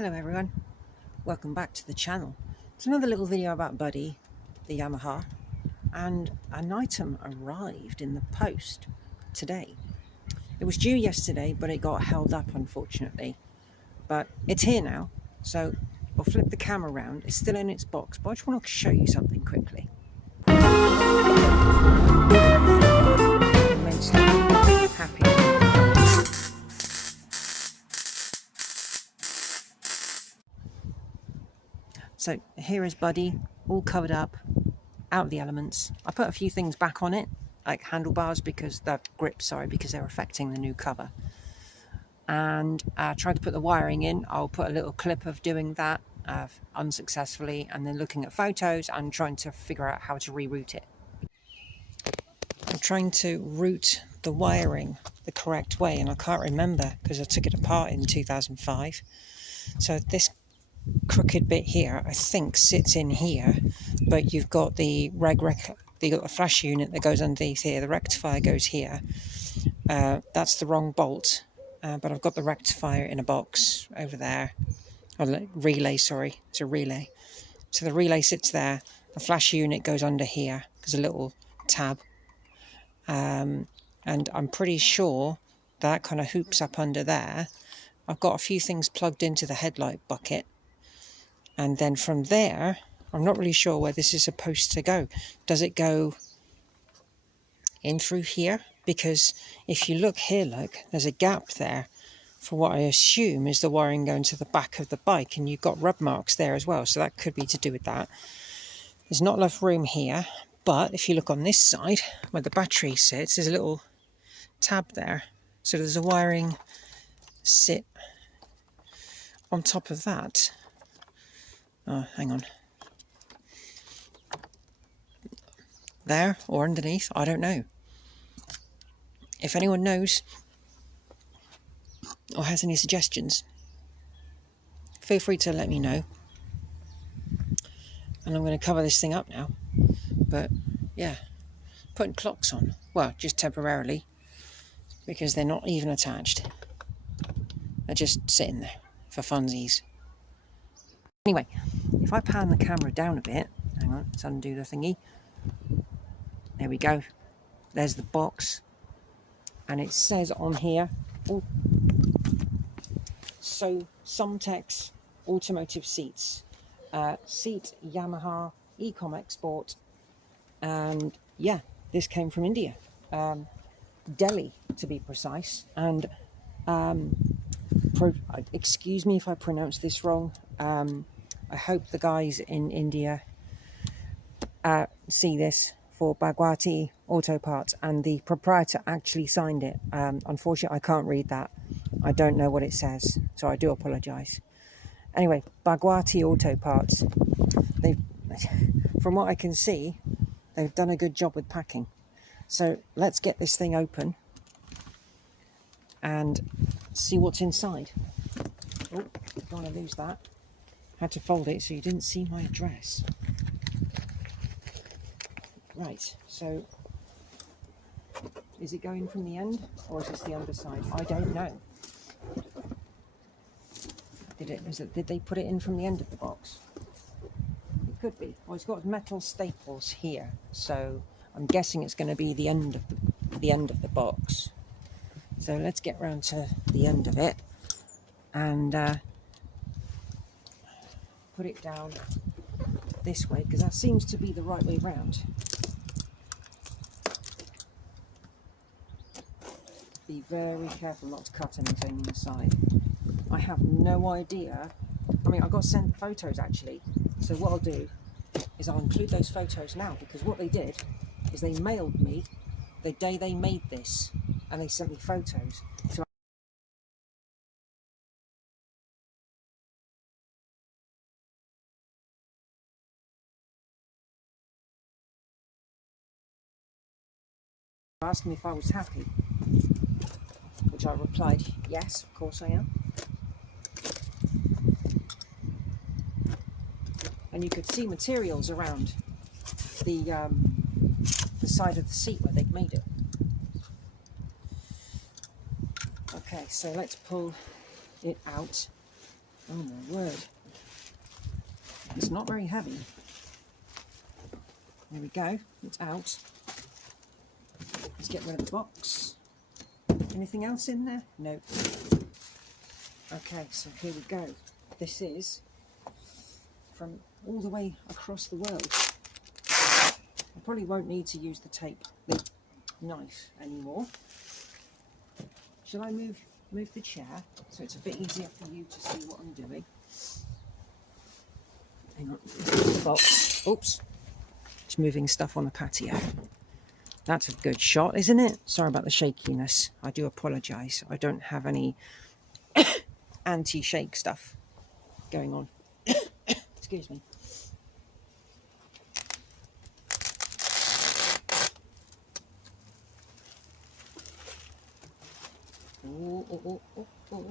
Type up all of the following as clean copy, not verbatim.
Hello everyone, welcome back to the channel. It's another little video about Buddy, the Yamaha, and an item arrived in the post today. It was due yesterday, but it got held up unfortunately. But it's here now, so I'll flip the camera around. It's still in its box, but I just want to show you something quickly. Immensely happy. So here is Buddy, all covered up, out of the elements. I put a few things back on it, like handlebars, because the grips, because they're affecting the new cover. And I tried to put the wiring in. I'll put a little clip of doing that unsuccessfully, and then looking at photos and trying to figure out how to reroute it. I'm trying to route the wiring the correct way, and I can't remember because I took it apart in 2005. So this crooked bit here I think sits in here, but you've got the the flash unit that goes underneath here. The rectifier goes here. That's the wrong bolt, but I've got the rectifier in a box over there. Relay, sorry, it's a relay. So the relay sits there. The flash unit goes under here. There's a little tab, and I'm pretty sure that kind of hoops up under there. I've got a few things plugged into the headlight bucket. And then from there, I'm not really sure where this is supposed to go. Does it go in through here? Because if you look here, look, there's a gap there for what I assume is the wiring going to the back of the bike. And you've got rub marks there as well. So that could be to do with that. There's not enough room here. But if you look on this side, where the battery sits, there's a little tab there. So there's a wiring sit on top of that. Oh, hang on. There or underneath, I don't know. If anyone knows or has any suggestions, feel free to let me know. And I'm going to cover this thing up now. But yeah, putting clocks on. Well, just temporarily, because they're not even attached. They're just sitting there for funsies. Anyway, if I pan the camera down a bit, hang on, let's undo the thingy. There we go. There's the box. And it says on here, so Sumtex automotive seats. Seat Yamaha Ecom Export. And yeah, this came from India. Delhi, to be precise. And excuse me if I pronounce this wrong. I hope the guys in India see this, for Bhagwati Auto Parts, and the proprietor actually signed it. Unfortunately, I can't read that. I don't know what it says, so I do apologise. Anyway, Bhagwati Auto Parts, from what I can see, they've done a good job with packing. So let's get this thing open and see what's inside. Oh, don't want to lose that. Had to fold it so you didn't see my address. Right, so is it going from the end or is this the underside? I don't know. Did they put it in from the end of the box? It could be. Well, it's got metal staples here, so I'm guessing it's going to be the end of the box. So let's get round to the end of it and put it down this way, because that seems to be the right way round. Be very careful not to cut anything on the side. I have no idea. I mean, I got sent photos actually. So what I'll do is I'll include those photos now, because what they did is they mailed me the day they made this, and they sent me photos. So asked me if I was happy, which I replied, yes, of course I am. And you could see materials around the side of the seat where they'd made it. Okay, so let's pull it out. Oh my word. It's not very heavy. There we go, it's out. Let's get rid of the box. Anything else in there? No. Okay, so here we go. This is from all the way across the world. I probably won't need to use the knife anymore. Shall I move the chair so it's a bit easier for you to see what I'm doing? Hang on. Box. Oops. Just moving stuff on the patio. That's a good shot, isn't it? Sorry about the shakiness. I do apologise. I don't have any anti-shake stuff going on. Excuse me. Oh, oh, oh, oh, oh, oh.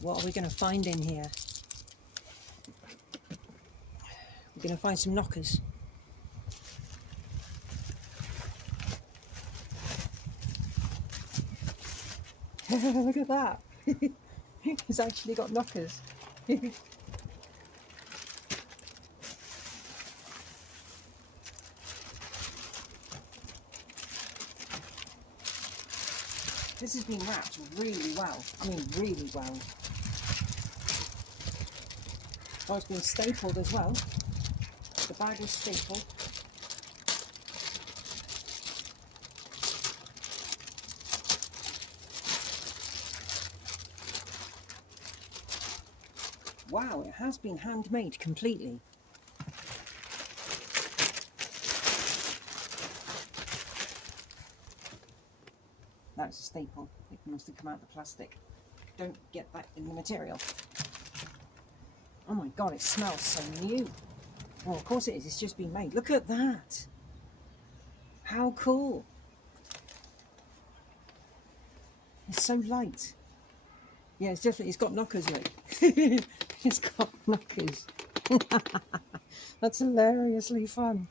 What are we going to find in here? We're going to find some knockers. Look at that. It's actually got knockers. This has been wrapped really well. I mean, really well. Oh, it's been stapled as well. The bag is stapled. Wow, it has been handmade completely. That's a staple. It must have come out of the plastic. Don't get that in the material. Oh my god, it smells so new. Well, of course it is. It's just been made. Look at that. How cool. It's so light. Yeah, it's definitely, it's got knockers, look. It's got knockers. That's hilariously fun.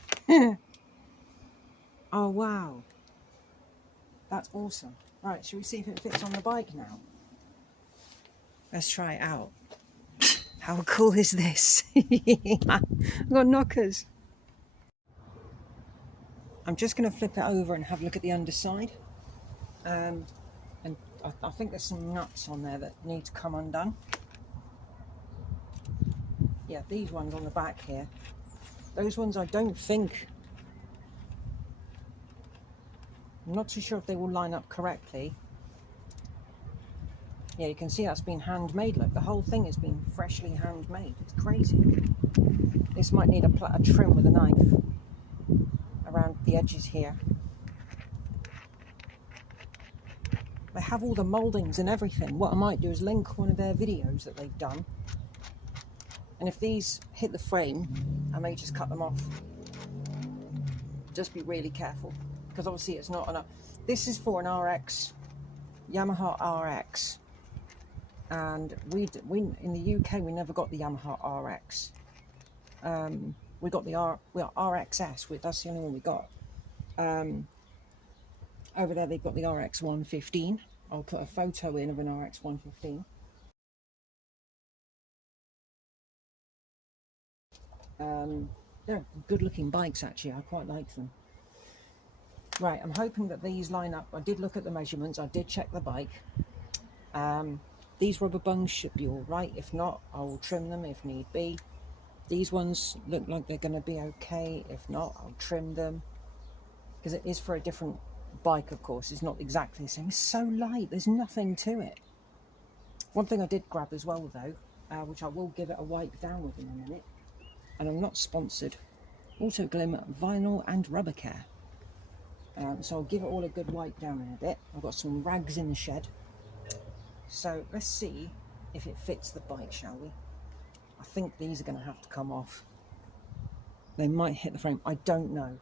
Oh, wow. That's awesome. Right, shall we see if it fits on the bike now? Let's try it out. How cool is this? I've got knockers. I'm just going to flip it over and have a look at the underside. And I think there's some nuts on there that need to come undone. Yeah, these ones on the back here. Those ones I don't think... I'm not too sure if they will line up correctly. Yeah, you can see that's been handmade. Look, the whole thing has been freshly handmade. It's crazy. This might need a trim with a knife around the edges here. They have all the mouldings and everything. What I might do is link one of their videos that they've done. And if these hit the frame, I may just cut them off. Just be really careful. Because obviously it's not enough. This is for an RX, Yamaha RX. And we in the UK, we never got the Yamaha RX. We got the RXS, that's the only one we got. Over there they've got the RX 115. I'll put a photo in of an RX 115. They're good looking bikes actually, I quite like them. Right, I'm hoping that these line up. I did look at the measurements, I did check the bike. These rubber bungs should be all right. If not, I will trim them if need be. These ones look like they're going to be okay. If not, I'll trim them. Because it is for a different bike, of course. It's not exactly the same. It's so light. There's nothing to it. One thing I did grab as well, though, which I will give it a wipe down with in a minute. And I'm not sponsored. Auto Glimmer Vinyl and Rubber Care. So I'll give it all a good wipe down in a bit. I've got some rags in the shed. So let's see if it fits the bike, shall we? I think these are going to have to come off. They might hit the frame, I don't know.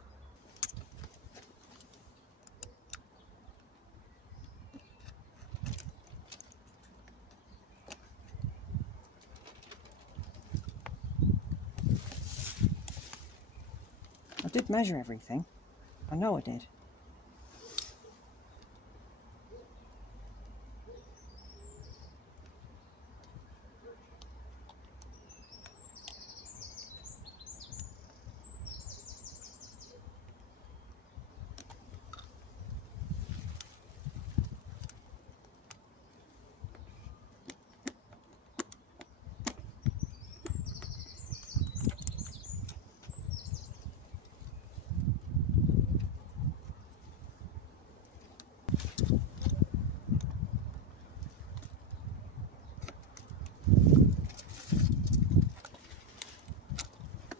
I did measure everything. I know I did.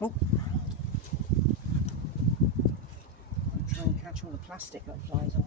Oh, I'll try and catch all the plastic that flies off.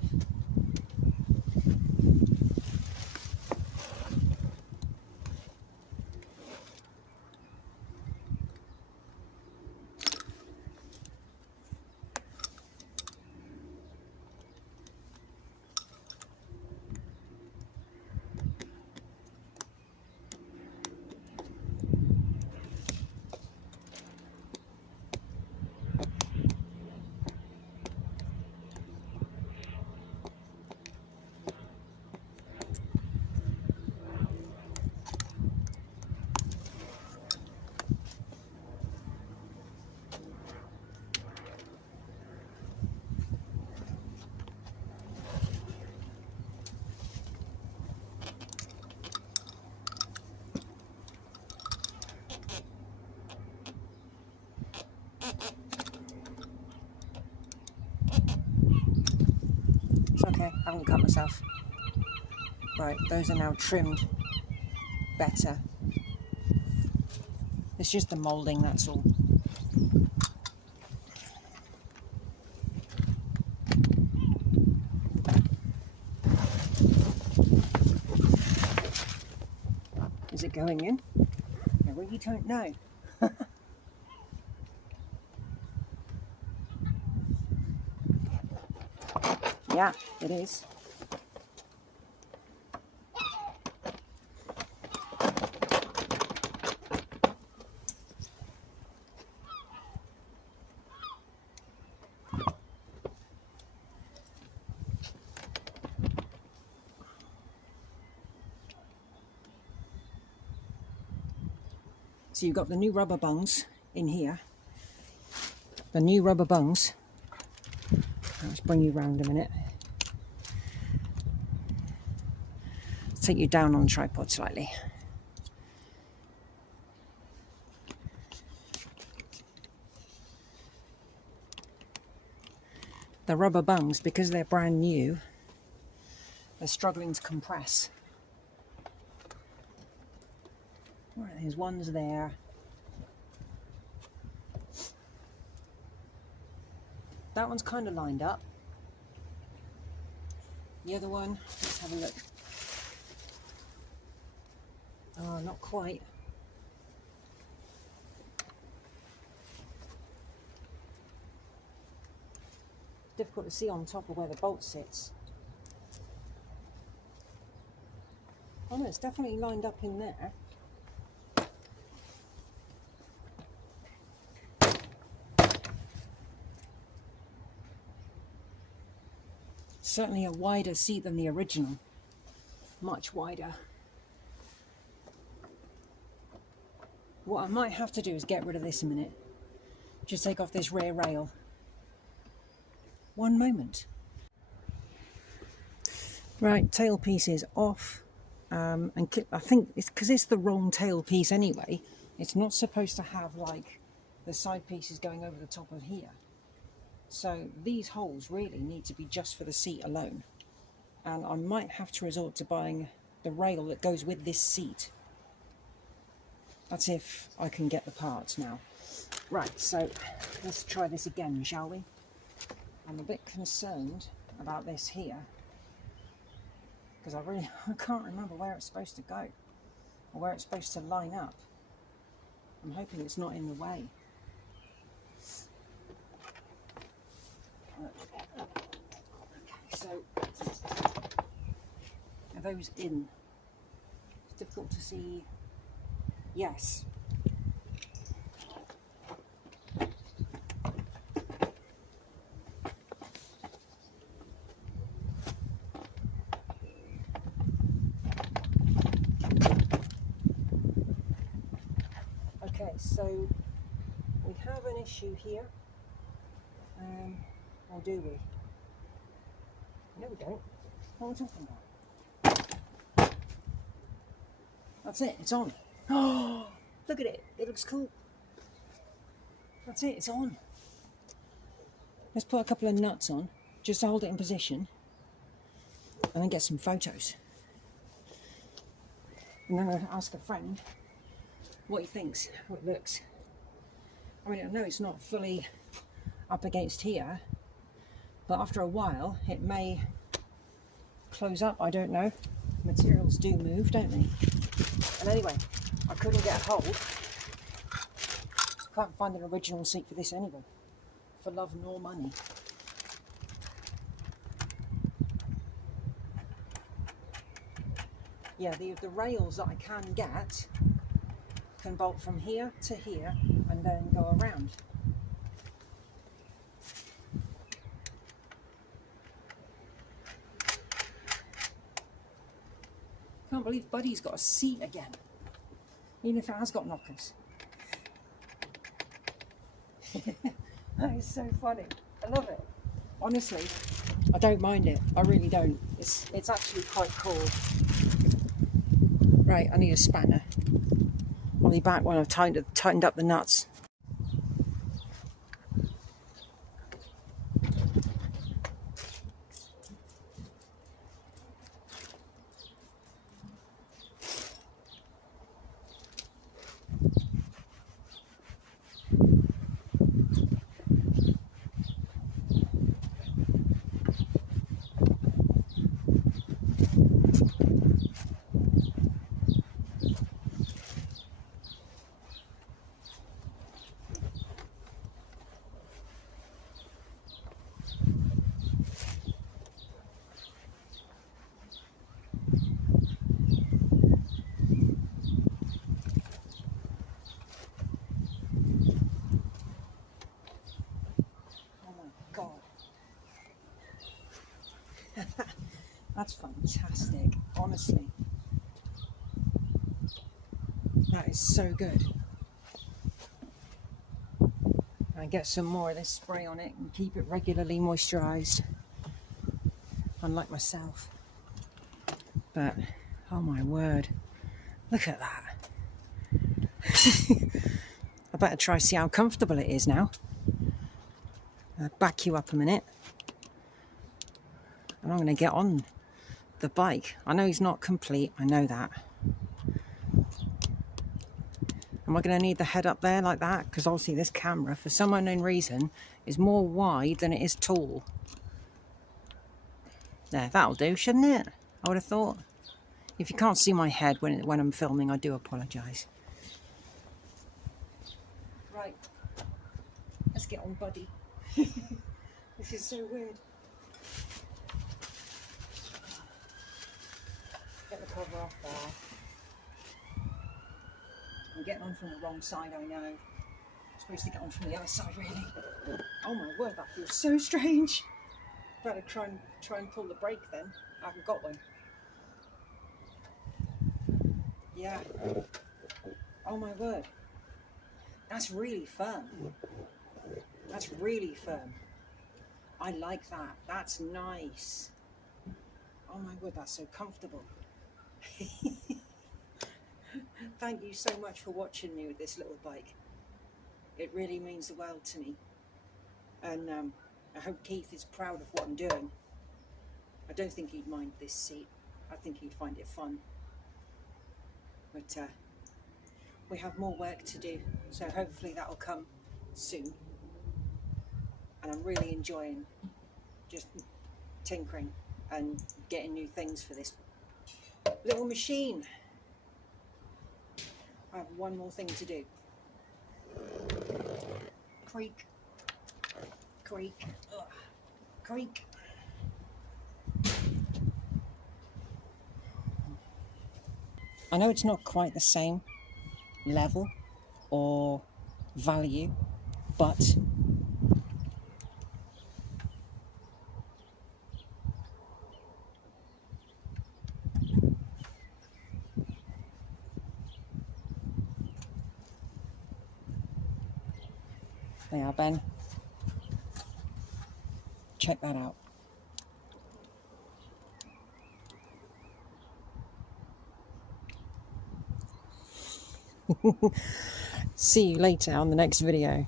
It's okay, I haven't cut myself. Right, those are now trimmed better. It's just the moulding, that's all. Is it going in? I really don't know. Yeah, it is. So you've got the new rubber bungs in here. The new rubber bungs. Let's bring you round a minute. Let's take you down on the tripod slightly. The rubber bungs, because they're brand new, they're struggling to compress. Right, there's one's there. That one's kind of lined up. The other one, let's have a look. Oh, not quite. Difficult to see on top of where the bolt sits. Oh no, it's definitely lined up in there. Certainly a wider seat than the original. Much wider. What I might have to do is get rid of this a minute. Just take off this rear rail. One moment. Right, tailpiece is off. And I think it's because it's the wrong tailpiece anyway. It's not supposed to have like the side pieces going over the top of here. So these holes really need to be just for the seat alone. And I might have to resort to buying the rail that goes with this seat. That's if I can get the parts now. Right, so let's try this again, shall we? I'm a bit concerned about this here. because I can't remember where it's supposed to go or where it's supposed to line up. I'm hoping it's not in the way. Okay, so are those in? It's difficult to see. Yes. Okay, so we have an issue here, or do we? No, we don't. What are we talking about? That's it, it's on. Oh, look at it, it looks cool. That's it, it's on. Let's put a couple of nuts on, just to hold it in position, and then get some photos. And then I'll ask a friend what he thinks, how it looks. I mean, I know it's not fully up against here, but after a while it may close up, I don't know. Materials do move, don't they? And anyway, I couldn't get a hold. Can't find an original seat for this anyway, for love nor money. Yeah, the rails that I can get can bolt from here to here and then go around. Can't believe Buddy's got a seat again, even if it has got knockers. That is so funny. I love it. Honestly, I don't mind it. I really don't. It's actually quite cool. Right, I need a spanner. I'll be back when I've tightened up the nuts. That's fantastic, honestly. That is so good. I get some more of this spray on it and keep it regularly moisturised, unlike myself. But, oh my word, look at that. I better try see how comfortable it is now. I'll back you up a minute. And I'm going to get on the bike. I know he's not complete, I know that. Am I going to need the head up there like that? Because obviously this camera, for some unknown reason, is more wide than it is tall. There, that'll do, shouldn't it? I would have thought. If you can't see my head when I'm filming, I do apologise. Right, let's get on, Buddy. This is so weird. Get the cover off there. I'm getting on from the wrong side, I know. I'm supposed to get on from the other side, really. Oh my word, that feels so strange. Better try and pull the brake then. I haven't got one. Yeah. Oh my word. That's really firm. That's really firm. I like that. That's nice. Oh my word, that's so comfortable. Thank you so much for watching me with this little bike. It really means the world to me. And I hope Keith is proud of what I'm doing. I don't think he'd mind this seat. I think he'd find it fun. But we have more work to do, so hopefully that'll come soon. And I'm really enjoying just tinkering and getting new things for this little machine. I have one more thing to do. Creak, creak, ugh. Creak. I know it's not quite the same level or value, but there you are, Ben. Check that out. See you later on the next video.